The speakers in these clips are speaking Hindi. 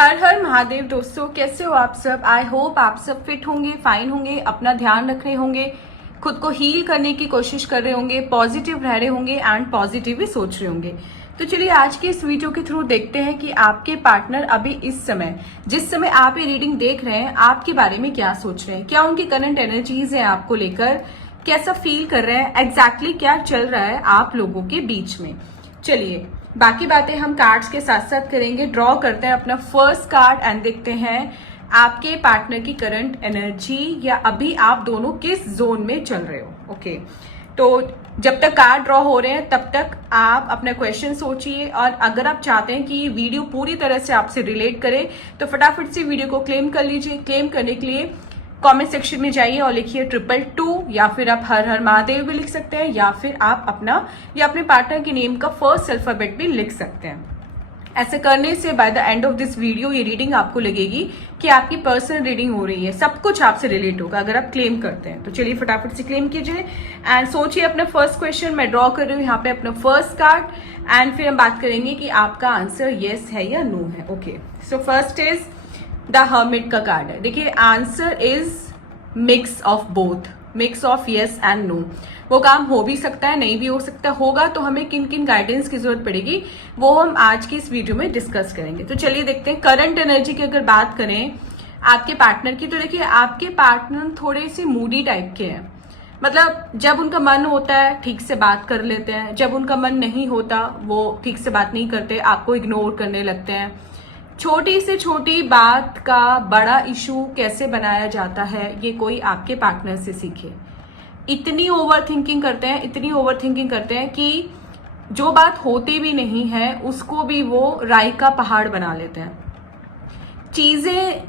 हर हर महादेव दोस्तों, कैसे हो आप सब। आई होप आप सब फिट होंगे, फाइन होंगे, अपना ध्यान रख रहे होंगे, खुद को हील करने की कोशिश कर रहे होंगे, पॉजिटिव रह रहे होंगे एंड पॉजिटिव भी सोच रहे होंगे। तो चलिए आज के इस वीडियो के थ्रू देखते हैं कि आपके पार्टनर अभी इस समय, जिस समय आप ये रीडिंग देख रहे हैं, आपके बारे में क्या सोच रहे हैं, क्या उनकी करंट एनर्जीज है आपको लेकर, कैसा फील कर रहे हैं, एग्जैक्टली क्या चल रहा है आप लोगों के बीच में। चलिए बाकी बातें हम कार्ड्स के साथ साथ करेंगे। ड्रॉ करते हैं अपना फर्स्ट कार्ड एंड देखते हैं आपके पार्टनर की करंट एनर्जी, या अभी आप दोनों किस जोन में चल रहे हो। ओके, तो जब तक कार्ड ड्रॉ हो रहे हैं तब तक आप अपना क्वेश्चन सोचिए, और अगर आप चाहते हैं कि ये वीडियो पूरी तरह से आपसे रिलेट करे तो फटाफट से वीडियो को क्लेम कर लीजिए। क्लेम करने के लिए कमेंट सेक्शन में जाइए और लिखिए 222, या फिर आप हर हर महादेव भी लिख सकते हैं, या फिर आप अपना या अपने पार्टनर के नेम का फर्स्ट अल्फाबेट भी लिख सकते हैं। ऐसे करने से by the end of this video ये रीडिंग आपको लगेगी कि आपकी पर्सनल रीडिंग हो रही है, सब कुछ आपसे रिलेट होगा अगर आप क्लेम करते हैं। तो चलिए फटाफट से क्लेम कीजिए एंड सोचिए अपना फर्स्ट क्वेश्चन। मैं ड्रॉ कर रही हूँ यहाँ पे अपना फर्स्ट कार्ड एंड फिर हम बात करेंगे कि आपका आंसर येस है या नो है। Okay, so first is the hermit का कार्ड है। देखिए answer is mix of both, mix of yes and no. वो काम हो भी सकता है, नहीं भी हो सकता, होगा तो हमें किन किन गाइडेंस की जरूरत पड़ेगी वो हम आज की इस वीडियो में डिस्कस करेंगे। तो चलिए देखते हैं करंट एनर्जी की अगर बात करें आपके पार्टनर की, तो देखिए आपके पार्टनर थोड़े से मूडी टाइप के हैं। मतलब जब उनका मन होता है ठीक से बात कर लेते हैं, जब उनका मन नहीं होता वो ठीक से बात नहीं करते, आपको इग्नोर करने लगते हैं। छोटी से छोटी बात का बड़ा इशू कैसे बनाया जाता है ये कोई आपके पार्टनर से सीखे। इतनी ओवर थिंकिंग करते हैं, इतनी ओवर थिंकिंग करते हैं कि जो बात होती भी नहीं है उसको भी वो राई का पहाड़ बना लेते हैं। चीजें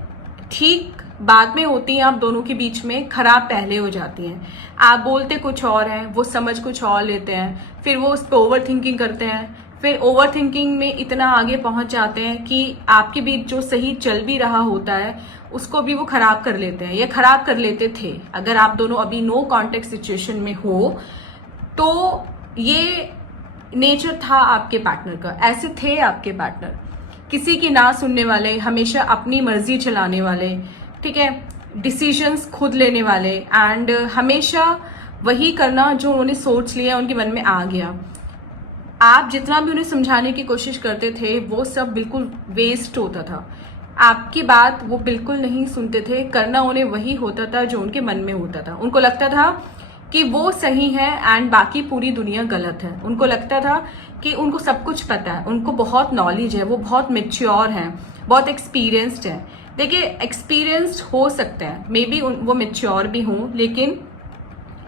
ठीक बाद में होती हैं आप दोनों के बीच में, खराब पहले हो जाती हैं। आप बोलते कुछ और हैं, वो समझ कुछ और लेते हैं, फिर वो उस पर ओवर थिंकिंग करते हैं, फिर ओवर थिंकिंग में इतना आगे पहुंच जाते हैं कि आपके बीच जो सही चल भी रहा होता है उसको भी वो खराब कर लेते हैं, या खराब कर लेते थे। अगर आप दोनों अभी नो कॉन्टेक्ट सिचुएशन में हो तो ये नेचर था आपके पार्टनर का, ऐसे थे आपके पार्टनर, किसी की ना सुनने वाले, हमेशा अपनी मर्जी चलाने वाले, ठीक है, डिसीजंस खुद लेने वाले, एंड हमेशा वही करना जो उन्होंने सोच लिया उनके मन में आ गया। आप जितना भी उन्हें समझाने की कोशिश करते थे वो सब बिल्कुल वेस्ट होता था, आपकी बात वो बिल्कुल नहीं सुनते थे, करना उन्हें वही होता था जो उनके मन में होता था। उनको लगता था कि वो सही है एंड बाकी पूरी दुनिया गलत है। उनको लगता था कि उनको सब कुछ पता है, उनको बहुत नॉलेज है, वो बहुत मेच्योर हैं, बहुत एक्सपीरियंस्ड हैं। देखिए एक्सपीरियंस्ड हो सकते हैं, मे बी वो मेच्योर भी हों, लेकिन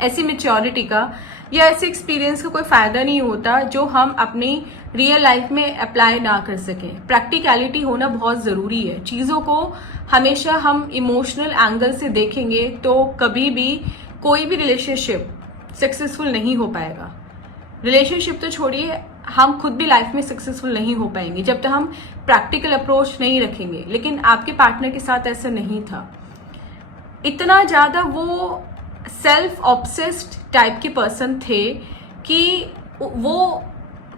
ऐसी मेच्योरिटी का या ऐसे एक्सपीरियंस का कोई फायदा नहीं होता जो हम अपनी रियल लाइफ में अप्लाई ना कर सकें। प्रैक्टिकलिटी होना बहुत जरूरी है। चीजों को हमेशा हम इमोशनल एंगल से देखेंगे तो कभी भी कोई भी रिलेशनशिप सक्सेसफुल नहीं हो पाएगा। रिलेशनशिप तो छोड़िए, हम खुद भी लाइफ में सक्सेसफुल नहीं हो पाएंगे जब तक हम प्रैक्टिकल अप्रोच नहीं रखेंगे। लेकिन आपके पार्टनर के साथ ऐसा नहीं था। इतना ज्यादा वो सेल्फ ऑब्सेस्ड टाइप के पर्सन थे कि वो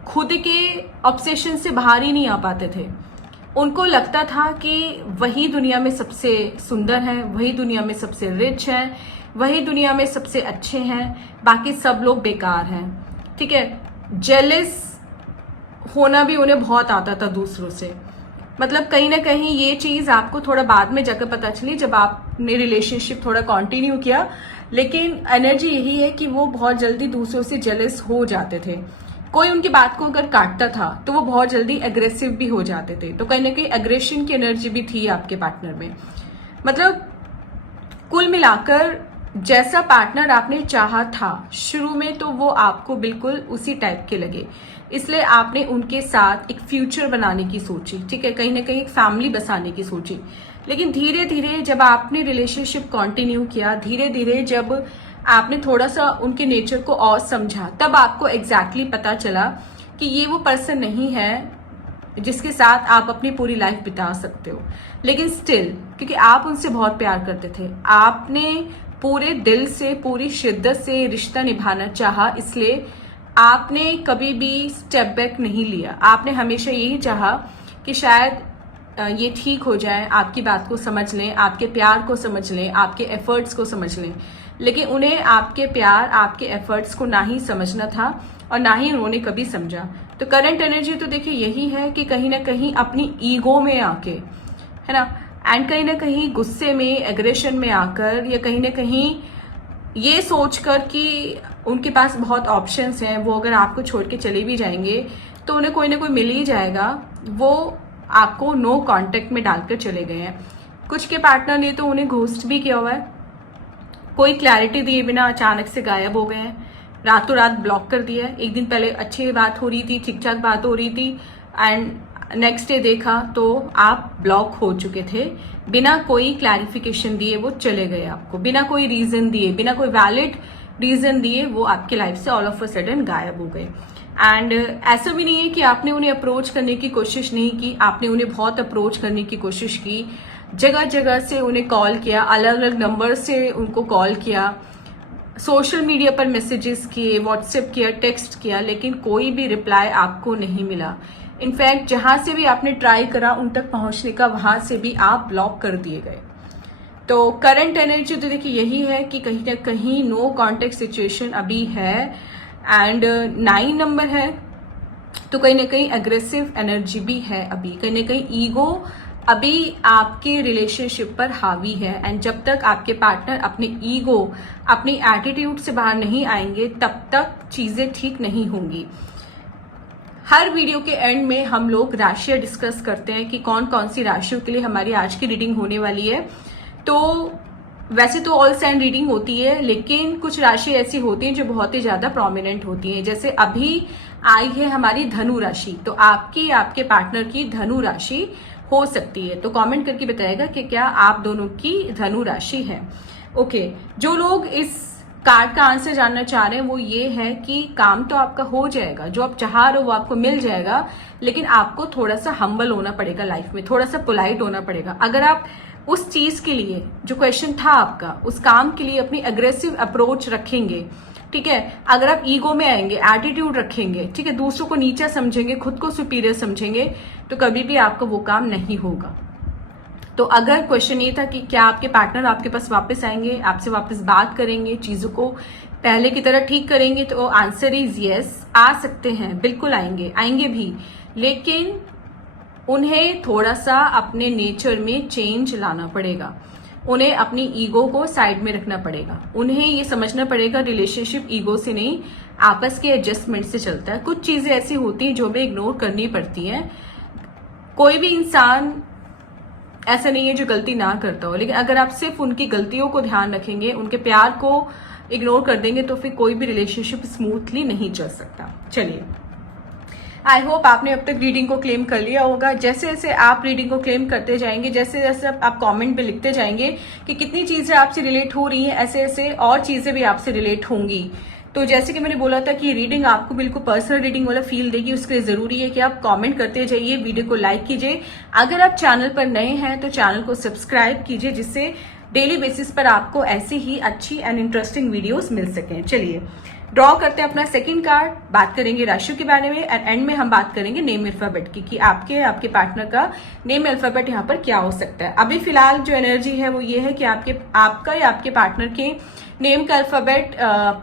खुद के ऑब्सेशन से बाहर ही नहीं आ पाते थे। उनको लगता था कि वही दुनिया में सबसे सुंदर है, वही दुनिया में सबसे रिच है, वही दुनिया में सबसे अच्छे हैं, बाकी सब लोग बेकार हैं, ठीक है। जेलस होना भी उन्हें बहुत आता था दूसरों से। मतलब कहीं ना कहीं ये चीज आपको थोड़ा बाद में जाकर पता चली जब आपने रिलेशनशिप थोड़ा कंटिन्यू किया, लेकिन एनर्जी यही है कि वो बहुत जल्दी दूसरों से जेलस हो जाते थे। कोई उनकी बात को अगर काटता था तो वो बहुत जल्दी एग्रेसिव भी हो जाते थे। तो कहीं ना कहीं एग्रेशन की एनर्जी भी थी आपके पार्टनर में। मतलब कुल मिलाकर जैसा पार्टनर आपने चाहा था शुरू में, तो वो आपको बिल्कुल उसी टाइप के लगे, इसलिए आपने उनके साथ एक फ्यूचर बनाने की सोची, ठीक है, कहीं ना कहीं एक फैमिली बसाने की सोची। लेकिन धीरे धीरे जब आपने रिलेशनशिप कंटिन्यू किया, धीरे धीरे जब आपने थोड़ा सा उनके नेचर को और समझा, तब आपको एग्जैक्टली पता चला कि ये वो पर्सन नहीं है जिसके साथ आप अपनी पूरी लाइफ बिता सकते हो। लेकिन स्टिल, क्योंकि आप उनसे बहुत प्यार करते थे, आपने पूरे दिल से, पूरी शिद्दत से रिश्ता निभाना चाहा, इसलिए आपने कभी भी स्टेप बैक नहीं लिया। आपने हमेशा यही चाहा कि शायद ये ठीक हो जाए, आपकी बात को समझ लें, आपके प्यार को समझ लें, आपके एफर्ट्स को समझ लें, लेकिन उन्हें आपके प्यार, आपके एफर्ट्स को ना ही समझना था और ना ही उन्होंने कभी समझा। तो करंट एनर्जी तो देखिए यही है कि कहीं ना कहीं अपनी ईगो में आके, है ना, एंड कहीं ना कहीं गुस्से में, एग्रेशन में आकर, या कहीं ना कहीं ये सोचकर कि उनके पास बहुत ऑप्शंस हैं, वो अगर आपको छोड़ के चले भी जाएंगे तो उन्हें कोई ना कोई मिल ही जाएगा, वो आपको नो कांटेक्ट में डालकर चले गए हैं। कुछ के पार्टनर ने तो उन्हें घोस्ट भी किया हुआ है, कोई क्लैरिटी दिए बिना अचानक से गायब हो गए हैं, रातों रात ब्लॉक कर दिया है। एक दिन पहले अच्छी बात हो रही थी, ठीक ठाक बात हो रही थी, एंड नेक्स्ट डे देखा तो आप ब्लॉक हो चुके थे, बिना कोई क्लैरिफिकेशन दिए वो चले गए आपको, बिना कोई रीजन दिए, बिना कोई वैलिड रीजन दिए वो आपके लाइफ से ऑल ऑफ अ सडन गायब हो गए। एंड ऐसा भी नहीं है कि आपने उन्हें अप्रोच करने की कोशिश नहीं की, आपने उन्हें बहुत अप्रोच करने की कोशिश की, जगह जगह से उन्हें कॉल किया, अलग अलग नंबर से उनको कॉल किया, सोशल मीडिया पर मैसेजेस किए, व्हाट्सएप किया, टेक्स्ट किया, लेकिन कोई भी रिप्लाई आपको नहीं मिला। इनफैक्ट जहां से भी आपने ट्राई करा उन तक पहुंचने का, वहां से भी आप ब्लॉक कर दिए गए। तो करंट एनर्जी तो देखिए यही है कि कहीं ना कहीं नो कॉन्टेक्ट सिचुएशन अभी है, एंड 9 नंबर है, तो कहीं ना कहीं अग्रेसिव एनर्जी भी है अभी, कहीं ना कहीं ईगो अभी आपके रिलेशनशिप पर हावी है। एंड जब तक आपके पार्टनर अपने ईगो, अपनी एटीट्यूड से बाहर नहीं आएंगे, तब तक चीजें ठीक नहीं होंगी। हर वीडियो के एंड में हम लोग राशियां डिस्कस करते हैं कि कौन कौन सी राशियों के लिए हमारी आज की रीडिंग होने वाली है। तो वैसे तो ऑल साइन रीडिंग होती है, लेकिन कुछ राशि ऐसी होती हैं जो बहुत ही ज्यादा प्रोमिनेंट होती हैं। जैसे अभी आई है हमारी धनु राशि, तो आपकी, आपके पार्टनर की धनु राशि हो सकती है। तो कमेंट करके बताइएगा कि क्या आप दोनों की धनु राशि है। ओके, जो लोग इस कार्ड का आंसर जानना चाह रहे हैं वो ये है कि काम तो आपका हो जाएगा, जो आप चाह रहे हो वो आपको मिल जाएगा, लेकिन आपको थोड़ा सा हम्बल होना पड़ेगा लाइफ में, थोड़ा सा पोलाइट होना पड़ेगा। अगर आप उस चीज के लिए, जो क्वेश्चन था आपका, उस काम के लिए अपनी अग्रेसिव अप्रोच रखेंगे, ठीक है, अगर आप ईगो में आएंगे, एटीट्यूड रखेंगे, ठीक है, दूसरों को नीचा समझेंगे, खुद को सुपीरियर समझेंगे, तो कभी भी आपका वो काम नहीं होगा। तो अगर क्वेश्चन ये था कि क्या आपके पार्टनर आपके पास वापस आएंगे, आपसे वापस बात करेंगे, चीजों को पहले की तरह ठीक करेंगे, तो आंसर इज यस, आ सकते हैं, बिल्कुल आएंगे, आएंगे भी, लेकिन उन्हें थोड़ा सा अपने नेचर में चेंज लाना पड़ेगा, उन्हें अपनी ईगो को साइड में रखना पड़ेगा, उन्हें ये समझना पड़ेगा रिलेशनशिप ईगो से नहीं, आपस के एडजस्टमेंट से चलता है। कुछ चीजें ऐसी होती हैं जो हमें इग्नोर करनी पड़ती हैं। कोई भी इंसान ऐसा नहीं है जो गलती ना करता हो, लेकिन अगर आप सिर्फ उनकी गलतियों को ध्यान रखेंगे, उनके प्यार को इग्नोर कर देंगे, तो फिर कोई भी रिलेशनशिप स्मूथली नहीं चल सकता। चलिए, आई होप आपने अब तक रीडिंग को क्लेम कर लिया होगा। जैसे जैसे आप रीडिंग को क्लेम करते जाएंगे, जैसे जैसे आप कमेंट पे लिखते जाएंगे कि कितनी चीजें आपसे रिलेट हो रही हैं, ऐसे ऐसे और चीजें भी आपसे रिलेट होंगी। तो जैसे कि मैंने बोला था कि रीडिंग आपको बिल्कुल पर्सनल रीडिंग वाला फील देगी, उसके लिए जरूरी है कि आप कमेंट करते जाइए, वीडियो को लाइक कीजिए। अगर आप चैनल पर नए हैं तो चैनल को सब्सक्राइब कीजिए, जिससे डेली बेसिस पर आपको ऐसी ही अच्छी एंड इंटरेस्टिंग वीडियोस मिल सकें। चलिए, ड्रॉ करते हैं अपना सेकंड कार्ड, बात करेंगे राशियों के बारे में, एंड एंड में हम बात करेंगे नेम अल्फाबेट की, कि आपके पार्टनर का नेम अल्फाबेट यहाँ पर क्या हो सकता है। अभी फिलहाल जो एनर्जी है वो ये है कि आपका या आपके पार्टनर के नेम का अल्फाबेट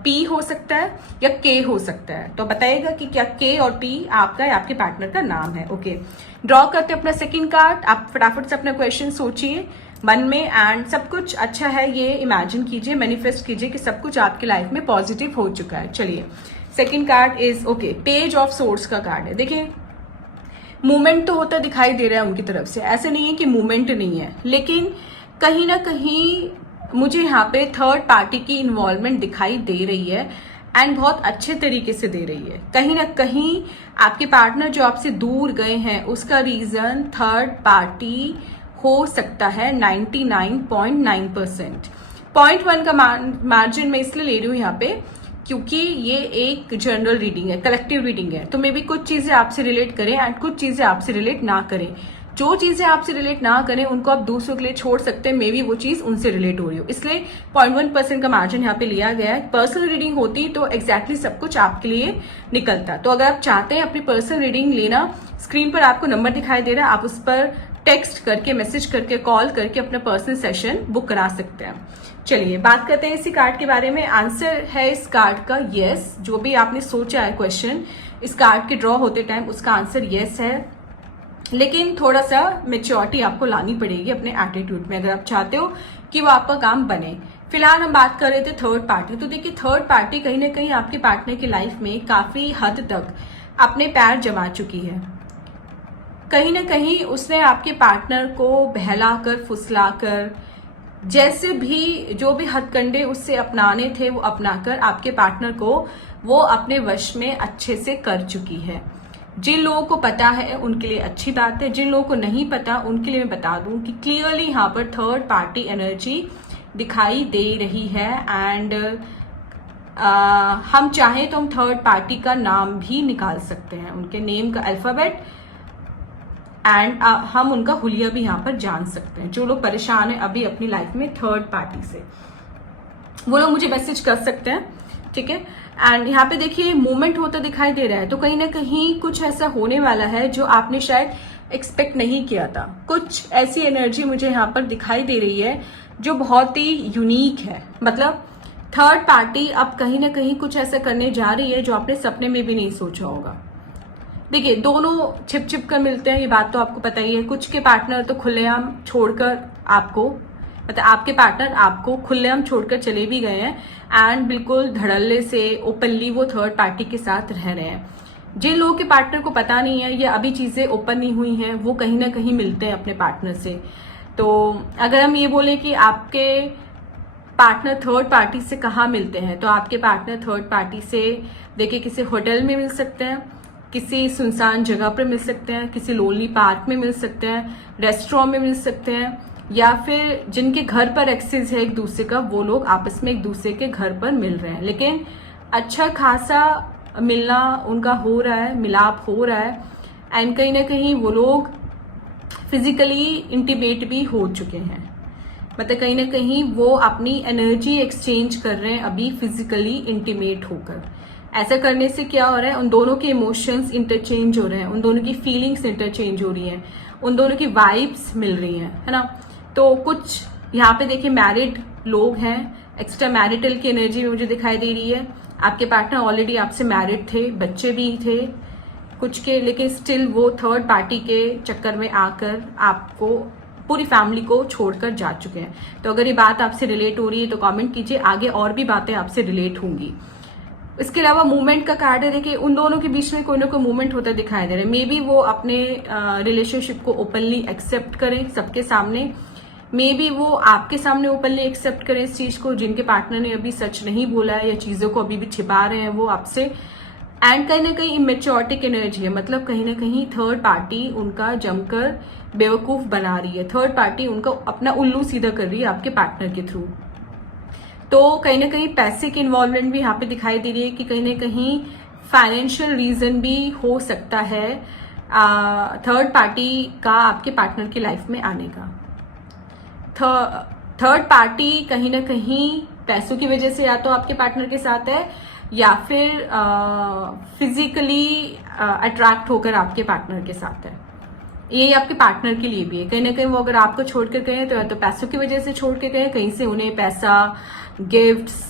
पी हो सकता है या के हो सकता है। तो बताइएगा कि क्या के और पी आपका या आपके पार्टनर का नाम है। ओके, ड्रॉ करते हैं अपना सेकंड कार्ड। आप फटाफट से अपना क्वेश्चन सोचिए मन में, एंड सब कुछ अच्छा है ये इमेजिन कीजिए, मैनिफेस्ट कीजिए कि सब कुछ आपकी लाइफ में पॉजिटिव हो चुका है। चलिए, second card is okay, page of swords का कार्ड है। देखिए, मूवमेंट तो होता दिखाई दे रहा है उनकी तरफ से, ऐसे नहीं है कि मूवमेंट नहीं है, लेकिन कहीं ना कहीं मुझे यहाँ पे थर्ड पार्टी की इन्वॉल्वमेंट दिखाई दे रही है, एंड बहुत अच्छे तरीके से दे रही है। कहीं ना कहीं आपके पार्टनर जो आपसे दूर गए हैं उसका रीजन थर्ड पार्टी हो सकता है 99.9%। 0.1 का मार्जिन मैं इसलिए ले रही हूँ यहाँ पे क्योंकि ये एक जनरल रीडिंग है, कलेक्टिव रीडिंग है, तो मे बी कुछ चीजें आपसे रिलेट करें एंड कुछ चीजें आपसे रिलेट ना करें। जो चीजें आपसे रिलेट ना करें उनको आप दूसरों के लिए छोड़ सकते हैं, मे बी वो चीज उनसे रिलेट हो रही हो, इसलिए 0.1% का मार्जिन यहाँ पे लिया गया है। पर्सनल रीडिंग होती तो एग्जैक्टली सब कुछ आपके लिए निकलता। तो अगर आप चाहते हैं अपनी पर्सनल रीडिंग लेना, स्क्रीन पर आपको नंबर दिखाई दे रहा है, आप उस पर टेक्स्ट करके, मैसेज करके, कॉल करके अपना पर्सनल सेशन बुक करा सकते हैं। चलिए बात करते हैं इसी कार्ड के बारे में। आंसर है इस कार्ड का यस। जो भी आपने सोचा है क्वेश्चन इस कार्ड के ड्रॉ होते टाइम, उसका आंसर यस है। लेकिन थोड़ा सा मेच्योरिटी आपको लानी पड़ेगी अपने एटीट्यूड में अगर आप चाहते हो कि वो आपका काम बने। फिलहाल हम बात कर रहे थे थर्ड पार्टी। तो देखिए थर्ड पार्टी कहीं ना कहीं आपके पार्टनर की लाइफ में काफी हद तक अपने पैर जमा चुकी है। कहीं ना कहीं उसने आपके पार्टनर को बहलाकर, फुसलाकर, जैसे भी जो भी हथकंडे उससे अपनाने थे वो अपनाकर आपके पार्टनर को वो अपने वश में अच्छे से कर चुकी है। जिन लोगों को पता है उनके लिए अच्छी बात है, जिन लोगों को नहीं पता उनके लिए मैं बता दूं कि क्लियरली यहाँ पर थर्ड पार्टी एनर्जी दिखाई दे रही है। एंड हम चाहें तो हम थर्ड पार्टी का नाम भी निकाल सकते हैं, उनके नेम का अल्फाबेट, एंड हम उनका हुलिया भी यहाँ पर जान सकते हैं। जो लोग परेशान हैं अभी अपनी लाइफ में थर्ड पार्टी से, वो लोग मुझे मैसेज कर सकते हैं, ठीक है। एंड यहाँ पे देखिए मूवमेंट होता दिखाई दे रहा है, तो कहीं ना कहीं कुछ ऐसा होने वाला है जो आपने शायद एक्सपेक्ट नहीं किया था। कुछ ऐसी एनर्जी मुझे यहाँ पर दिखाई दे रही है जो बहुत ही यूनिक है। मतलब थर्ड पार्टी अब कहीं ना कहीं कुछ ऐसा करने जा रही है जो आपने सपने में भी नहीं सोचा होगा। देखिए दोनों छिप छिप कर मिलते हैं, ये बात तो आपको पता ही है। कुछ के पार्टनर तो खुलेआम छोड़कर आपको, मतलब आपके पार्टनर आपको खुलेआम छोड़कर चले भी गए हैं एंड बिल्कुल धड़ल्ले से ओपनली वो थर्ड पार्टी के साथ रह रहे हैं। जिन लोगों के पार्टनर को पता नहीं है या अभी चीजें ओपन नहीं हुई हैं वो कहीं ना कहीं मिलते हैं अपने पार्टनर से। तो अगर हम ये बोलें कि आपके पार्टनर थर्ड पार्टी से कहाँ मिलते हैं, तो आपके पार्टनर थर्ड पार्टी से देखिए किसी होटल में मिल सकते हैं, किसी सुनसान जगह पर मिल सकते हैं, किसी लोनली पार्क में मिल सकते हैं, रेस्टोरेंट में मिल सकते हैं, या फिर जिनके घर पर एक्सेस है एक दूसरे का वो लोग आपस में एक दूसरे के घर पर मिल रहे हैं। लेकिन अच्छा खासा मिलना उनका हो रहा है, मिलाप हो रहा है, एंड कहीं ना कहीं वो लोग फिजिकली इंटीमेट भी हो चुके हैं। मतलब कहीं ना कहीं वो अपनी एनर्जी एक्सचेंज कर रहे हैं अभी फिजिकली इंटीमेट होकर। ऐसा करने से क्या हो रहा है, उन दोनों के इमोशंस इंटरचेंज हो रहे हैं, उन दोनों की फीलिंग्स इंटरचेंज हो रही हैं, उन दोनों की वाइब्स मिल रही हैं, है ना। तो कुछ यहाँ पे देखिए मैरिड लोग हैं, एक्स्ट्रा मैरिटल की एनर्जी मुझे दिखाई दे रही है। आपके पार्टनर ऑलरेडी आपसे मैरिड थे, बच्चे भी थे कुछ के, लेकिन स्टिल वो थर्ड पार्टी के चक्कर में आकर आपको, पूरी फैमिली को छोड़कर जा चुके हैं। तो अगर ये बात आपसे रिलेट हो रही है तो कमेंट कीजिए, आगे और भी बातें आपसे रिलेट होंगी। इसके अलावा मूवमेंट का कार्ड है, देखिए उन दोनों के बीच में कोई ना कोई मूवमेंट होता दिखाई दे रहा है। मे बी वो अपने रिलेशनशिप को ओपनली एक्सेप्ट करें सबके सामने, मे बी वो आपके सामने ओपनली एक्सेप्ट करें इस चीज को, जिनके पार्टनर ने अभी सच नहीं बोला है या चीजों को अभी भी छिपा रहे हैं वो आपसे। एंड कहीं ना कहीं इमेच्योरिटी एनर्जी है, मतलब कहीं ना कहीं थर्ड पार्टी उनका जमकर बेवकूफ बना रही है, थर्ड पार्टी उनका अपना उल्लू सीधा कर रही है आपके पार्टनर के थ्रू। तो कहीं ना कहीं पैसे की इन्वॉल्वमेंट भी यहाँ पे दिखाई दे रही है कि कहीं ना कहीं फाइनेंशियल रीजन भी हो सकता है थर्ड पार्टी का आपके पार्टनर की लाइफ में आने का। थर्ड पार्टी कहीं ना कहीं पैसों की वजह से या तो आपके पार्टनर के साथ है या फिर फिजिकली अट्रैक्ट होकर आपके पार्टनर के साथ है। ये आपके पार्टनर के लिए भी है, कहीं ना कहीं वो अगर आपको छोड़ कर गए तो या तो पैसों की वजह से छोड़ के गए, कहीं से उन्हें पैसा, गिफ्ट्स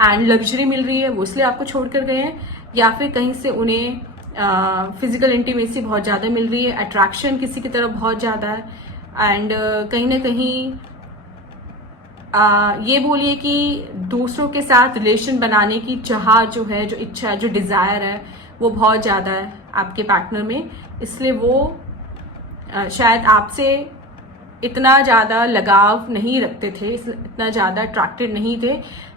एंड लग्जरी मिल रही है वो इसलिए आपको छोड़ कर गए हैं, या फिर कहीं से उन्हें फिजिकल इंटीमेसी बहुत ज्यादा मिल रही है, अट्रैक्शन किसी की तरफ बहुत ज्यादा है, एंड कहीं ना कहीं ये बोलिए कि दूसरों के साथ रिलेशन बनाने की चाह जो है, जो इच्छा है, जो डिजायर है वो बहुत ज्यादा है आपके पार्टनर में। इसलिए वो शायद आपसे इतना ज्यादा लगाव नहीं रखते थे, इतना ज्यादा अट्रैक्टेड नहीं थे,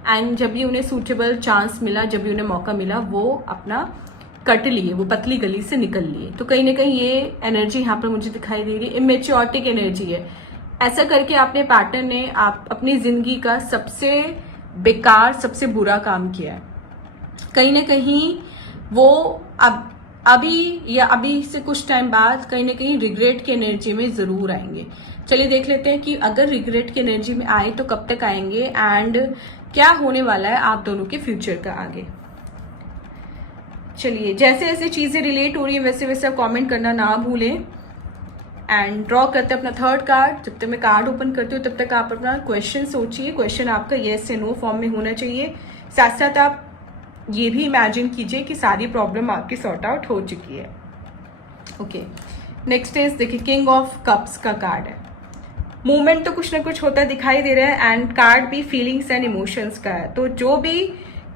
एंड जब भी उन्हें सूटेबल चांस मिला, जब भी उन्हें मौका मिला वो अपना कट लिए, वो पतली गली से निकल लिए। तो कहीं ना कहीं ये एनर्जी यहाँ पर मुझे दिखाई दे रही है, इमेच्योरिटी एनर्जी है। ऐसा करके अपने पार्टनर ने आप अपनी जिंदगी का सबसे बेकार, सबसे बुरा काम किया है। कहीं ना कहीं वो अभी या अभी से कुछ टाइम बाद कहीं ना कहीं रिग्रेट की एनर्जी में जरूर आएंगे। चलिए देख लेते हैं कि अगर रिग्रेट की एनर्जी में आए तो कब तक आएंगे एंड क्या होने वाला है आप दोनों के फ्यूचर का आगे। चलिए जैसे जैसे चीजें रिलेट हो रही है वैसे वैसे आप कमेंट करना ना भूलें। एंड ड्रॉ करते हैं अपना थर्ड कार्ड। जब तक मैं कार्ड ओपन करती हूँ तब तक आप अपना क्वेश्चन सोचिए। क्वेश्चन आपका येस से नो फॉर्म में होना चाहिए। साथ साथ आप ये भी इमेजिन कीजिए कि सारी प्रॉब्लम आपकी सॉर्ट आउट हो चुकी है। ओके, नेक्स्ट इज देखिए किंग ऑफ कप्स का कार्ड है। मूवमेंट तो कुछ ना कुछ होता दिखाई दे रहा है एंड कार्ड भी फीलिंग्स एंड इमोशंस का है। तो जो भी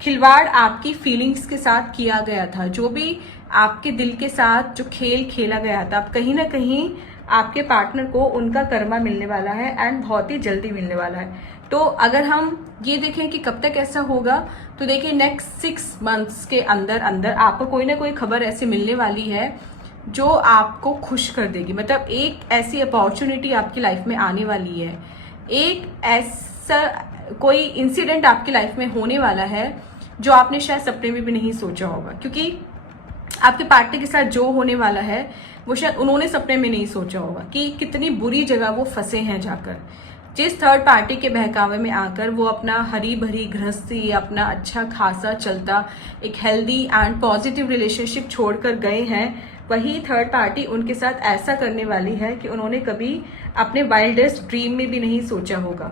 खिलवाड़ आपकी फीलिंग्स के साथ किया गया था, जो भी आपके दिल के साथ जो खेल खेला गया था, अब कहीं ना कहीं आपके पार्टनर को उनका कर्मा मिलने वाला है एंड बहुत ही जल्दी मिलने वाला है। तो अगर हम ये देखें कि कब तक ऐसा होगा, तो देखिए नेक्स्ट 6 मंथ्स के अंदर अंदर आपको कोई ना कोई खबर ऐसी मिलने वाली है जो आपको खुश कर देगी। मतलब एक ऐसी अपॉर्चुनिटी आपकी लाइफ में आने वाली है, एक ऐसा कोई इंसिडेंट आपकी लाइफ में होने वाला है जो आपने शायद सपने में भी नहीं सोचा होगा। क्योंकि आपके पार्टनर के साथ जो होने वाला है वो शायद उन्होंने सपने में नहीं सोचा होगा कि कितनी बुरी जगह वो फंसे हैं जाकर। जिस थर्ड पार्टी के बहकावे में आकर वो अपना हरी भरी गृहस्थी, अपना अच्छा खासा चलता एक हेल्दी एंड पॉजिटिव रिलेशनशिप छोड़कर गए हैं, वही थर्ड पार्टी उनके साथ ऐसा करने वाली है कि उन्होंने कभी अपने वाइल्डेस्ट ड्रीम में भी नहीं सोचा होगा।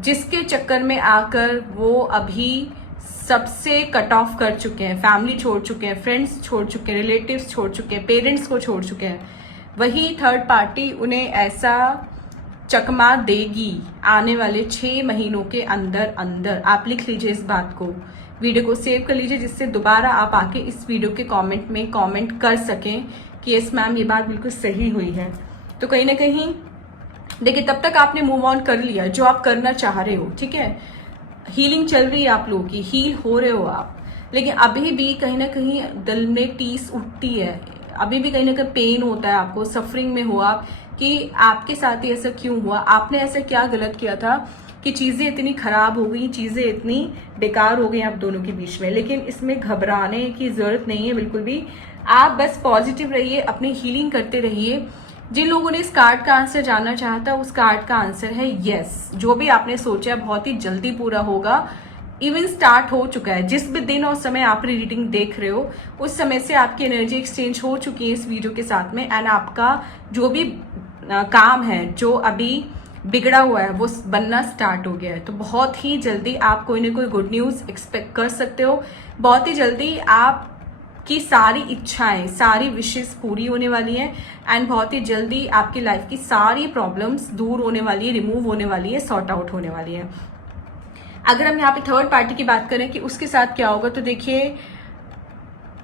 जिसके चक्कर में आकर वो अभी सबसे कट ऑफ कर चुके हैं, फैमिली छोड़ चुके हैं, फ्रेंड्स छोड़ चुके हैं, रिलेटिव्स छोड़ चुके हैं, पेरेंट्स को छोड़ चुके हैं, वही थर्ड पार्टी उन्हें ऐसा चकमा देगी आने वाले 6 महीनों के अंदर अंदर। आप लिख लीजिए इस बात को, वीडियो को सेव कर लीजिए, जिससे दोबारा आप आके इस वीडियो के कमेंट में कमेंट कर सकें कि यस मैम ये बात बिल्कुल सही हुई है। तो कहीं ना कहीं देखिए तब तक आपने मूव ऑन कर लिया जो आप करना चाह रहे हो, ठीक है, हीलिंग चल रही है आप लोगों की, हील हो रहे हो आप, लेकिन अभी भी कहीं ना कहीं दिल में टीस उठती है, अभी भी कहीं ना कहीं पेन होता है आपको, सफरिंग में हो आप कि आपके साथ ही ऐसा क्यों हुआ, आपने ऐसा क्या गलत किया था कि चीजें इतनी खराब हो गई, चीजें इतनी बेकार हो गई आप दोनों के बीच में। लेकिन इसमें घबराने की जरूरत नहीं है बिल्कुल भी, आप बस पॉजिटिव रहिए, अपनी हीलिंग करते रहिए। जिन लोगों ने इस कार्ड का आंसर जानना चाहा था, उस कार्ड का आंसर है यस। जो भी आपने सोचा बहुत ही जल्दी पूरा होगा, इवन स्टार्ट हो चुका है। जिस भी दिन और समय आप रीडिंग देख रहे हो उस समय से आपकी एनर्जी एक्सचेंज हो चुकी है इस वीडियो के साथ में, एंड आपका जो भी काम है जो अभी बिगड़ा हुआ है वो बनना स्टार्ट हो गया है। तो बहुत ही जल्दी आप कोई ना कोई गुड न्यूज एक्सपेक्ट कर सकते हो। बहुत ही जल्दी आप की सारी इच्छाएं, सारी विशेष पूरी होने वाली है एंड बहुत ही जल्दी आपकी लाइफ की सारी प्रॉब्लम्स दूर होने वाली है, रिमूव होने वाली है, सॉर्ट आउट होने वाली है। अगर हम यहाँ पे थर्ड पार्टी की बात करें कि उसके साथ क्या होगा, तो देखिए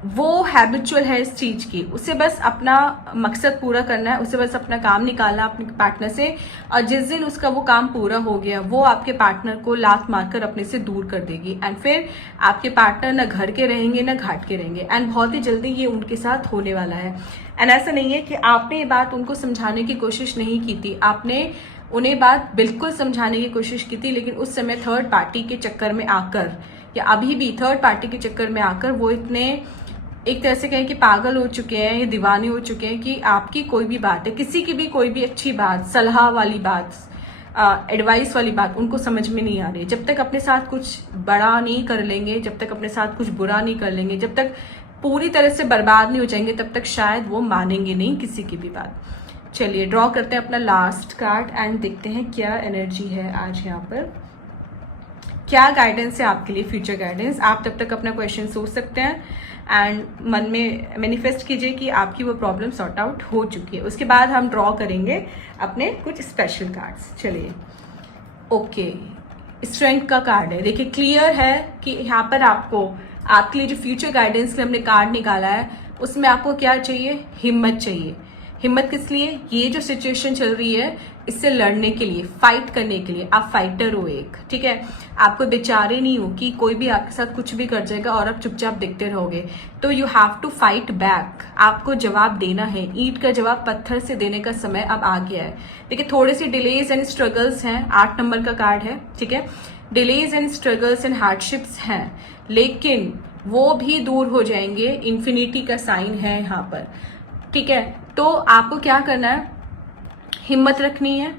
वो हैबिचुअल है इस चीज की, उसे बस अपना मकसद पूरा करना है, उसे बस अपना काम निकालना अपने पार्टनर से, और जिस दिन उसका वो काम पूरा हो गया वो आपके पार्टनर को लात मारकर अपने से दूर कर देगी एंड फिर आपके पार्टनर न घर के रहेंगे न घाट के रहेंगे एंड बहुत ही जल्दी ये उनके साथ होने वाला है। एंड ऐसा नहीं है कि आपने ये बात उनको समझाने की कोशिश नहीं की थी, आपने उन्हें बात बिल्कुल समझाने की कोशिश की थी, लेकिन उस समय थर्ड पार्टी के चक्कर में आकर या अभी भी थर्ड पार्टी के चक्कर में आकर वो इतने एक तरह से कहें कि पागल हो चुके हैं, ये दीवाने हो चुके हैं कि आपकी कोई भी बात है, किसी की भी कोई भी अच्छी बात, सलाह वाली बात, एडवाइस वाली बात उनको समझ में नहीं आ रही। जब तक अपने साथ कुछ बड़ा नहीं कर लेंगे, जब तक अपने साथ कुछ बुरा नहीं कर लेंगे, जब तक पूरी तरह से बर्बाद नहीं हो जाएंगे, तब तक शायद वो मानेंगे नहीं किसी की भी बात। चलिए ड्रॉ करते हैं अपना लास्ट कार्ड एंड देखते हैं क्या एनर्जी है आज यहाँ पर, क्या गाइडेंस है आपके लिए, फ्यूचर गाइडेंस। आप तब तक अपना क्वेश्चन सोच सकते हैं एंड मन में मैनिफेस्ट कीजिए कि आपकी वो प्रॉब्लम सॉर्ट आउट हो चुकी है। उसके बाद हम ड्रॉ करेंगे अपने कुछ स्पेशल कार्ड्स। चलिए ओके, स्ट्रेंथ का कार्ड है। देखिए क्लियर है कि यहाँ पर आपको आपके लिए जो फ्यूचर गाइडेंस के लिए हमने कार्ड निकाला है उसमें आपको क्या चाहिए, हिम्मत चाहिए। हिम्मत किस लिए, ये जो सिचुएशन चल रही है इससे लड़ने के लिए, फाइट करने के लिए। आप फाइटर हो एक, ठीक है, आपको बेचारे नहीं हो कि कोई भी आपके साथ कुछ भी कर जाएगा और आप चुपचाप देखते रहोगे। तो you have to fight back, आपको जवाब देना है। ईंट का जवाब पत्थर से देने का समय अब आ गया है। देखिए थोड़े से डिलेज एंड स्ट्रगल्स हैं, 8 नंबर का कार्ड है, ठीक है, delays and struggles and hardships हैं, लेकिन वो भी दूर हो जाएंगे। इन्फिनिटी का साइन है यहाँ पर, ठीक है। तो आपको क्या करना है, हिम्मत रखनी है,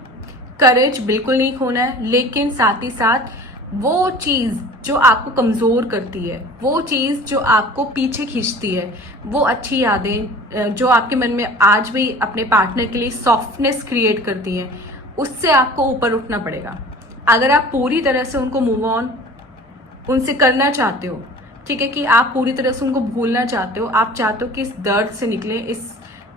करेज बिल्कुल नहीं खोना है, लेकिन साथ ही साथ वो चीज जो आपको कमजोर करती है, वो चीज जो आपको पीछे खींचती है, वो अच्छी यादें जो आपके मन में आज भी अपने पार्टनर के लिए सॉफ्टनेस क्रिएट करती हैं, उससे आपको ऊपर उठना पड़ेगा। अगर आप पूरी तरह से उनको मूव ऑन उनसे करना चाहते हो, ठीक है, कि आप पूरी तरह से उनको भूलना चाहते हो, आप चाहते हो कि इस दर्द से निकलें, इस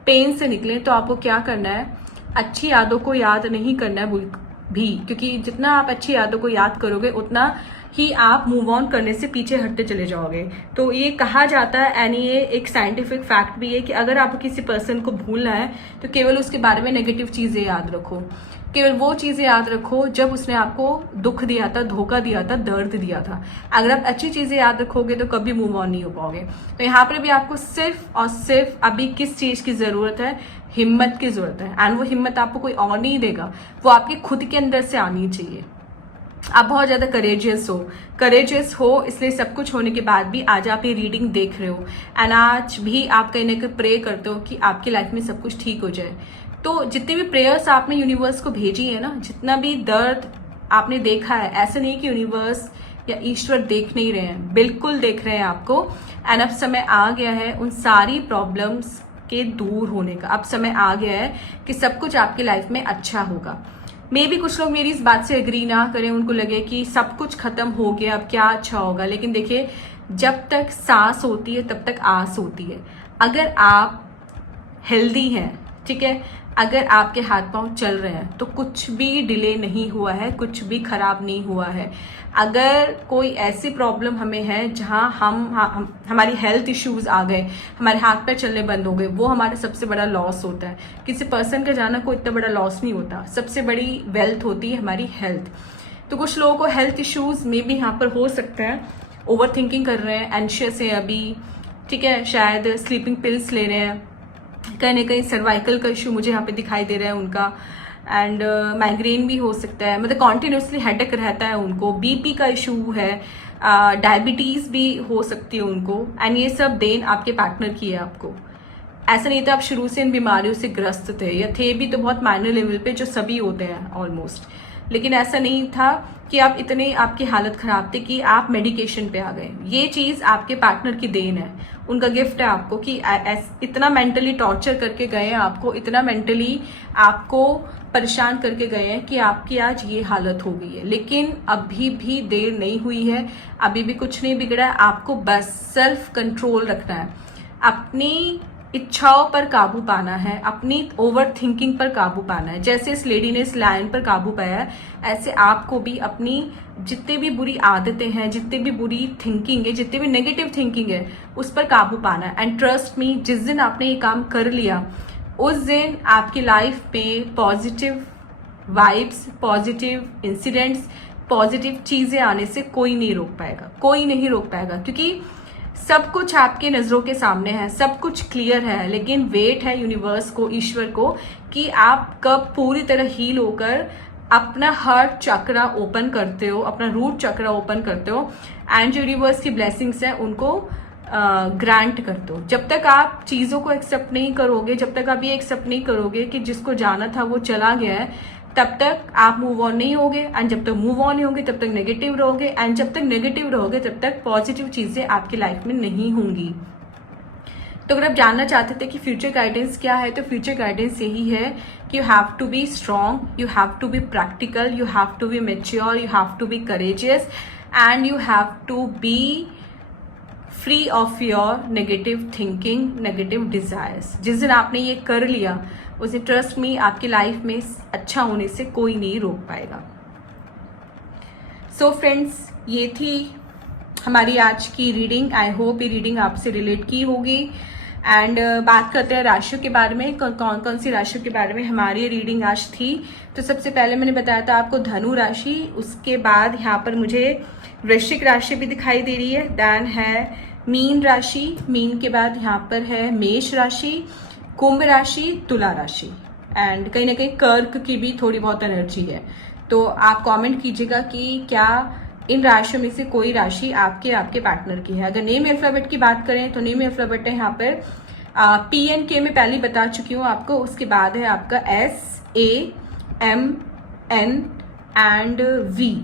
पेन से निकलें, तो आपको क्या करना है, अच्छी यादों को याद नहीं करना है भी, क्योंकि जितना आप अच्छी यादों को याद करोगे उतना ही आप मूव ऑन करने से पीछे हटते चले जाओगे। तो ये कहा जाता है, एंड ये एक साइंटिफिक फैक्ट भी है, कि अगर आपको किसी पर्सन को भूलना है तो केवल उसके बारे में नेगेटिव चीजें याद रखो, केवल वो चीजें याद रखो जब उसने आपको दुख दिया था, धोखा दिया था, दर्द दिया था। अगर आप अच्छी चीजें याद रखोगे तो कभी मूव ऑन नहीं हो पाओगे। तो यहाँ पर भी आपको सिर्फ और सिर्फ अभी किस चीज की जरूरत है, हिम्मत की जरूरत है, एंड वो हिम्मत आपको कोई और नहीं देगा, वो आपके खुद के अंदर से आनी चाहिए। आप बहुत ज्यादा करेजियस हो, इसलिए सब कुछ होने के बाद भी आज आप ये रीडिंग देख रहे हो, एंड आज भी आप कहीं ना कहीं प्रे करते हो कि आपकी लाइफ में सब कुछ ठीक हो जाए। तो जितने भी प्रेयर्स आपने यूनिवर्स को भेजी है ना, जितना भी दर्द आपने देखा है, ऐसा नहीं कि यूनिवर्स या ईश्वर देख नहीं रहे हैं, बिल्कुल देख रहे हैं आपको। एंड अब समय आ गया है उन सारी प्रॉब्लम्स के दूर होने का, अब समय आ गया है कि सब कुछ आपकी लाइफ में अच्छा होगा। मे भी कुछ लोग मेरी इस बात से एग्री ना करें, उनको लगे कि सब कुछ खत्म हो गया, अब क्या अच्छा होगा। लेकिन देखिए, जब तक सांस होती है तब तक आस होती है। अगर आप हेल्दी हैं, ठीक है, अगर आपके हाथ पांव चल रहे हैं तो कुछ भी डिले नहीं हुआ है, कुछ भी खराब नहीं हुआ है। अगर कोई ऐसी प्रॉब्लम हमें है जहां हमारी हेल्थ इश्यूज आ गए, हमारे हाथ पैर चलने बंद हो गए, वो हमारा सबसे बड़ा लॉस होता है। किसी पर्सन का जाना कोई इतना बड़ा लॉस नहीं होता, सबसे बड़ी वेल्थ होती है हमारी हेल्थ। तो कुछ लोगों को हेल्थ इश्यूज में भी यहाँ पर हो सकते हैं, ओवर थिंकिंग कर रहे हैं, एंशियस है अभी, ठीक है, शायद स्लीपिंग पिल्स ले रहे हैं, कहीं ना कहीं सर्वाइकल का इशू मुझे यहाँ पे दिखाई दे रहा है उनका, एंड माइग्रेन भी हो सकता है, मतलब कॉन्टिन्यूसली हेडेक रहता है उनको, बीपी का इशू है, डायबिटीज भी हो सकती है उनको, एंड ये सब देन आपके पार्टनर की है आपको। ऐसा नहीं था आप शुरू से इन बीमारियों से ग्रस्त थे, या थे भी तो बहुत माइनर लेवल पे, जो सभी होते हैं ऑलमोस्ट। लेकिन ऐसा नहीं था कि आप इतने, आपकी हालत खराब थी कि आप मेडिकेशन पे आ गए। ये चीज आपके पार्टनर की देन है, उनका गिफ्ट है आपको, कि इतना मेंटली टॉर्चर करके गए हैं आपको, इतना मेंटली आपको परेशान करके गए हैं कि आपकी आज ये हालत हो गई है। लेकिन अभी भी देर नहीं हुई है, अभी भी कुछ नहीं बिगड़ा है। आपको बस सेल्फ कंट्रोल रखना है, अपनी इच्छाओं पर काबू पाना है, अपनी ओवर थिंकिंग पर काबू पाना है। जैसे इस लेडी ने इस लायन पर काबू पाया है, ऐसे आपको भी अपनी जितने भी बुरी आदतें हैं, जितने भी बुरी थिंकिंग है, जितने भी नेगेटिव थिंकिंग है, उस पर काबू पाना है। एंड ट्रस्ट मी, जिस दिन आपने ये काम कर लिया, उस दिन आपकी लाइफ में positive vibes, positive incidents, positive चीजें आने से कोई नहीं रोक पाएगा, कोई नहीं रोक पाएगा, क्योंकि सब कुछ आपके नजरों के सामने है, सब कुछ क्लियर है। लेकिन वेट है यूनिवर्स को, ईश्वर को, कि आप कब पूरी तरह हील होकर अपना हार्ट चक्रा ओपन करते हो, अपना रूट चक्रा ओपन करते हो, एंड यूनिवर्स की ब्लेसिंग्स है उनको ग्रांट करते हो। जब तक आप चीजों को एक्सेप्ट नहीं करोगे, जब तक आप ये एक्सेप्ट नहीं करोगे कि जिसको जाना था वो चला गया है, तब तक आप मूव ऑन नहीं होगे, एंड जब तक मूव ऑन नहीं होगे तब तक नेगेटिव रहोगे, एंड जब तक नेगेटिव रहोगे तब तक पॉजिटिव चीजें आपकी लाइफ में नहीं होंगी। तो अगर आप जानना चाहते थे कि फ्यूचर गाइडेंस क्या है, तो फ्यूचर गाइडेंस यही है कि you have to be strong, you have to be practical, you have to be mature, you have to be courageous, and you have to be free of your negative thinking, negative desires. जिस दिन आपने ये कर लिया, उस दिन ट्रस्ट मी, आपकी लाइफ में अच्छा होने से कोई नहीं रोक पाएगा। सो फ्रेंड्स, ये थी हमारी आज की रीडिंग। आई होप ये रीडिंग आपसे रिलेट की होगी। एंड बात करते हैं राशियों के बारे में, कौन कौन सी राशियों के बारे में हमारी रीडिंग आज थी। तो सबसे पहले मैंने बताया था आपको धनु राशि, उसके बाद यहाँ पर मुझे वृश्चिक राशि भी दिखाई दे रही है, देन है मीन राशि, मीन के बाद यहाँ पर है मेष राशि, कुंभ राशि, तुला राशि, एंड कहीं ना कहीं कर्क की भी थोड़ी बहुत एनर्जी है। तो आप कमेंट कीजिएगा कि क्या इन राशियों में से कोई राशि आपके पार्टनर की है। अगर नेम अल्फाबेट की बात करें तो नेम अल्फाबेट है यहाँ पर PNK में पहले बता चुकी हूँ आपको, उसके बाद है आपका SAMN एंड V।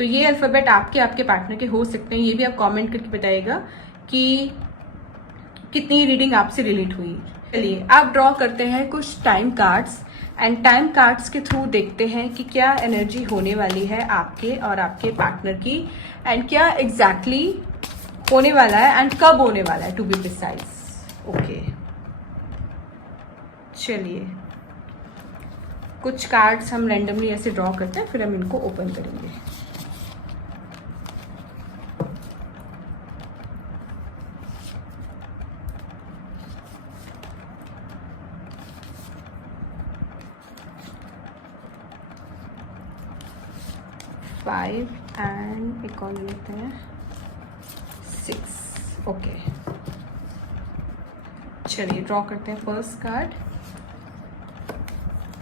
तो ये अल्फ़ाबेट आपके पार्टनर के हो सकते हैं। ये भी आप कमेंट करके बताइएगा कि कितनी रीडिंग आपसे रिलेट हुई। चलिए आप ड्रॉ करते हैं कुछ time cards and time cards के थ्रू देखते हैं कि क्या एनर्जी होने वाली है आपके और आपके पार्टनर की, एंड क्या एग्जैक्टली होने वाला है एंड कब होने वाला है, टू बी प्रिसाइज। ओके, चलिए कुछ कार्ड्स हम रैंडमली ऐसे ड्रॉ करते हैं, फिर हम इनको ओपन करेंगे। फाइव एंड एक और लेते हैं 6। ओके, चलिए ड्रॉ करते हैं first card.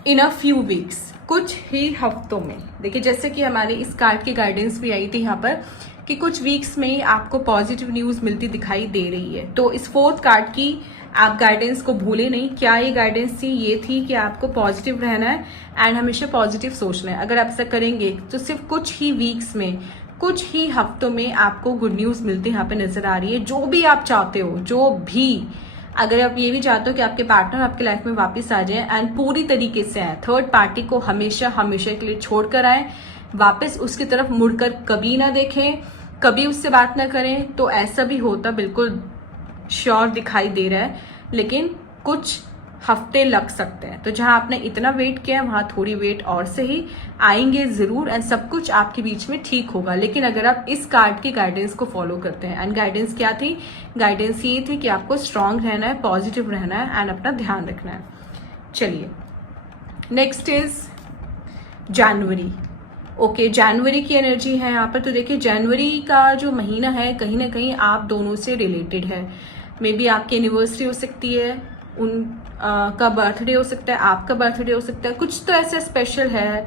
In a few weeks, कुछ ही हफ्तों में। देखिए जैसे कि हमारे इस कार्ड की गाइडेंस भी आई थी यहाँ पर कि कुछ वीक्स में ही आपको पॉजिटिव न्यूज मिलती दिखाई दे रही है। तो इस फोर्थ कार्ड की आप गाइडेंस को भूले नहीं। क्या ये गाइडेंस थी? ये थी कि आपको पॉजिटिव रहना है एंड हमेशा पॉजिटिव सोचना है। अगर आप ऐसा करेंगे तो सिर्फ कुछ ही वीक्स में, कुछ ही हफ्तों में आपको गुड न्यूज मिलती यहाँ पे नजर आ रही है। जो भी आप चाहते हो, जो भी, अगर आप ये भी चाहते हो कि आपके पार्टनर आपके लाइफ में वापस आ जाए एंड पूरी तरीके से आए, थर्ड पार्टी को हमेशा हमेशा के लिए छोड़कर आए, वापस उसकी तरफ मुड़कर कभी ना देखें, कभी उससे बात ना करें, तो ऐसा भी होता बिल्कुल श्योर दिखाई दे रहा है। लेकिन कुछ हफ्ते लग सकते हैं। तो जहां आपने इतना वेट किया वहां थोड़ी वेट और से ही आएंगे जरूर एंड सब कुछ आपके बीच में ठीक होगा। लेकिन अगर आप इस कार्ड की गाइडेंस को फॉलो करते हैं, एंड गाइडेंस क्या थी? गाइडेंस ये थी कि आपको स्ट्रांग रहना है, पॉजिटिव रहना है एंड अपना ध्यान रखना है। चलिए नेक्स्ट इज जनवरी। ओके, जनवरी की एनर्जी है यहाँ पर। तो देखिए जनवरी का जो महीना है कहीं ना कहीं आप दोनों से रिलेटेड है। मे बी आपकी एनिवर्सरी हो सकती है, उन का बर्थडे हो सकता है, आपका बर्थडे हो सकता है। कुछ तो ऐसा स्पेशल है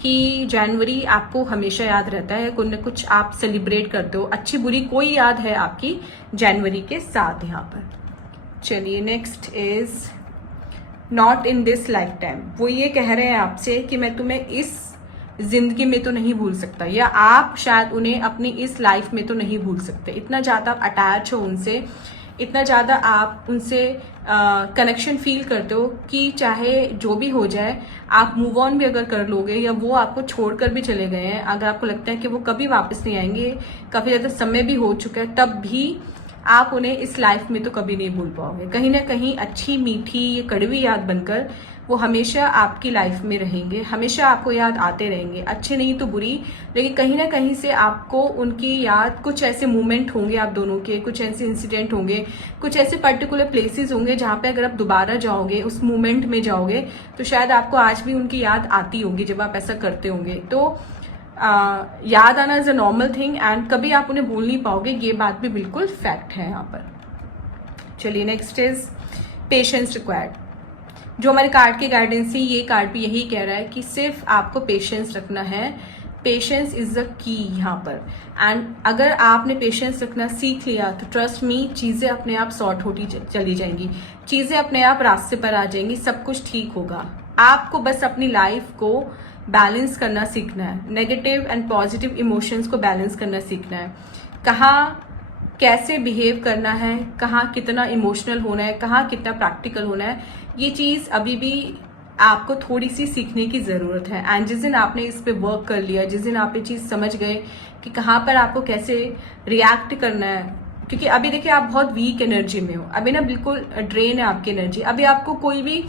कि जनवरी आपको हमेशा याद रहता है, कुछ न कुछ आप सेलिब्रेट करते हो। अच्छी बुरी कोई याद है आपकी जनवरी के साथ यहाँ पर। चलिए next is not in this life time. वो ये कह रहे हैं आपसे कि मैं तुम्हें इस जिंदगी में तो नहीं भूल सकता, या आप शायद उन्हें अपनी इस लाइफ में तो नहीं भूल सकते। इतना ज्यादा आप अटैच हो उनसे, इतना ज्यादा आप उनसे कनेक्शन फील करते हो कि चाहे जो भी हो जाए आप मूव ऑन भी अगर कर लोगे, या वो आपको छोड़कर भी चले गए हैं, अगर आपको लगता है कि वो कभी वापस नहीं आएंगे, काफी ज्यादा समय भी हो चुका है, तब भी आप उन्हें इस लाइफ में तो कभी नहीं भूल पाओगे। कहीं ना कहीं अच्छी मीठी कड़वी याद बनकर वो हमेशा आपकी लाइफ में रहेंगे, हमेशा आपको याद आते रहेंगे, अच्छे नहीं तो बुरी। लेकिन कहीं ना कहीं से आपको उनकी याद, कुछ ऐसे मोमेंट होंगे आप दोनों के, कुछ ऐसे इंसिडेंट होंगे, कुछ ऐसे पर्टिकुलर प्लेसेस होंगे जहां पे अगर आप दोबारा जाओगे, उस मोमेंट में जाओगे, तो शायद आपको आज भी उनकी याद आती होगी जब आप ऐसा करते होंगे। तो याद आना is a normal thing and कभी आप उन्हें भूल नहीं पाओगे, ये बात भी बिल्कुल फैक्ट है यहाँ पर। चलिए नेक्स्ट इज पेशेंस रिक्वायर्ड। जो हमारे कार्ड की गाइडेंस थी, ये कार्ड भी यही कह रहा है कि सिर्फ आपको पेशेंस रखना है। पेशेंस इज द की यहाँ पर। एंड अगर आपने पेशेंस रखना सीख लिया तो ट्रस्ट मी, चीजें अपने आप सॉर्ट होती चली जाएंगी, चीजें अपने आप रास्ते पर आ जाएंगी, सब कुछ ठीक होगा। आपको बस अपनी लाइफ को बैलेंस करना सीखना है, नेगेटिव एंड पॉजिटिव इमोशंस को बैलेंस करना सीखना है। कहाँ कैसे बिहेव करना है, कहाँ कितना इमोशनल होना है, कहाँ कितना प्रैक्टिकल होना है, ये चीज अभी भी आपको थोड़ी सी सीखने की जरूरत है। एंड जिस दिन आपने इस पे वर्क कर लिया, जिस दिन आप ये चीज समझ गए कि कहाँ पर आपको कैसे रिएक्ट करना है, क्योंकि अभी देखिए आप बहुत वीक एनर्जी में हो, अभी ना बिल्कुल ड्रेन है आपकी एनर्जी। अभी आपको कोई भी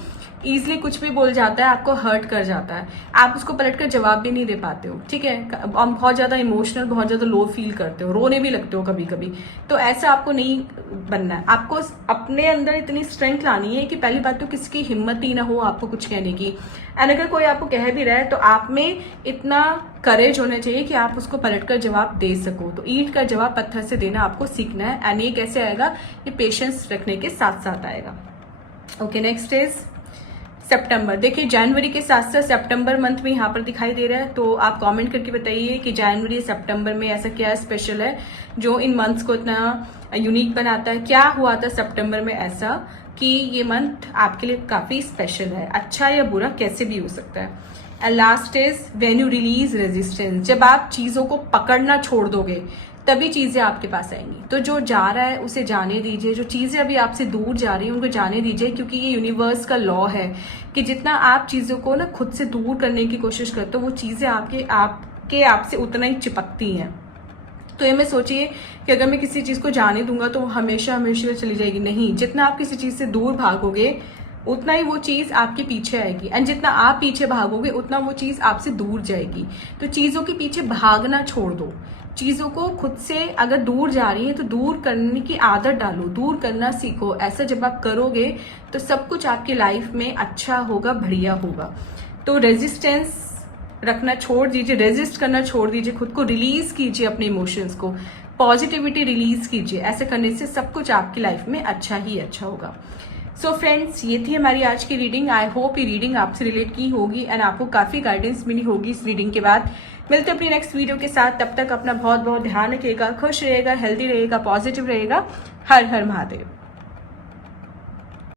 ईजिली कुछ भी बोल जाता है, आपको हर्ट कर जाता है, आप उसको पलटकर जवाब भी नहीं दे पाते हो, ठीक है। हम बहुत ज्यादा इमोशनल, बहुत ज्यादा लो फील करते हो, रोने भी लगते हो कभी कभी। तो ऐसा आपको नहीं बनना है। आपको अपने अंदर इतनी स्ट्रेंथ लानी है कि पहली बात तो किसी की हिम्मत ही ना हो आपको कुछ कहने की। एंड अगर कोई आपको कह भी रहा है तो आप में इतना करेज होना चाहिए कि आप उसको पलटकर जवाब दे सको। तो ईंट का जवाब पत्थर से देना आपको सीखना है। एंड ये कैसे आएगा? ये पेशेंस रखने के साथ साथ आएगा। ओके नेक्स्ट इज सितंबर। देखिए जनवरी के साथ साथ सितंबर मंथ में यहाँ पर दिखाई दे रहा है, तो आप कमेंट करके बताइए कि जनवरी सितंबर में ऐसा क्या स्पेशल है जो इन मंथ्स को इतना यूनिक बनाता है। क्या हुआ था सितंबर में ऐसा कि ये मंथ आपके लिए काफी स्पेशल है, अच्छा या बुरा कैसे भी हो सकता है। And last is when you release resistance, जब आप चीजों को पकड़ना छोड़ दोगे तभी चीजें आपके पास आएंगी। तो जो जा रहा है उसे जाने दीजिए, जो चीजें अभी आपसे दूर जा रही हैं उनको जाने दीजिए, क्योंकि ये यूनिवर्स का लॉ है कि जितना आप चीजों को ना खुद से दूर करने की कोशिश करते हो वो चीजें आपसे उतना ही चिपकती हैं। तो ये मैं सोचिए कि अगर मैं किसी चीज को जाने दूंगा तो हमेशा हमेशा चली जाएगी, नहीं। जितना आप किसी चीज से दूर भागोगे उतना ही वो चीज आपके पीछे आएगी, एंड जितना आप पीछे भागोगे उतना वो चीज आपसे दूर जाएगी। तो चीजों के पीछे भागना छोड़ दो, चीजों को खुद से अगर दूर जा रही है तो दूर करने की आदत डालो, दूर करना सीखो। ऐसा जब आप करोगे तो सब कुछ आपकी लाइफ में अच्छा होगा, बढ़िया होगा। तो रेजिस्टेंस रखना छोड़ दीजिए, रेजिस्ट करना छोड़ दीजिए, खुद को रिलीज कीजिए, अपने इमोशंस को, पॉजिटिविटी रिलीज कीजिए। ऐसे करने से सब कुछ आपकी लाइफ में अच्छा ही अच्छा होगा। सो फ्रेंड्स, ये थी हमारी आज की रीडिंग। आई होप ये रीडिंग आपसे रिलेट की होगी एंड आपको काफी गाइडेंस मिली होगी इस रीडिंग के बाद। मिलते हैं अपनी नेक्स्ट वीडियो के साथ, तब तक अपना बहुत बहुत ध्यान रखिएगा, खुश रहिएगा, हेल्दी रहिएगा, पॉजिटिव रहेगा। हर हर महादेव।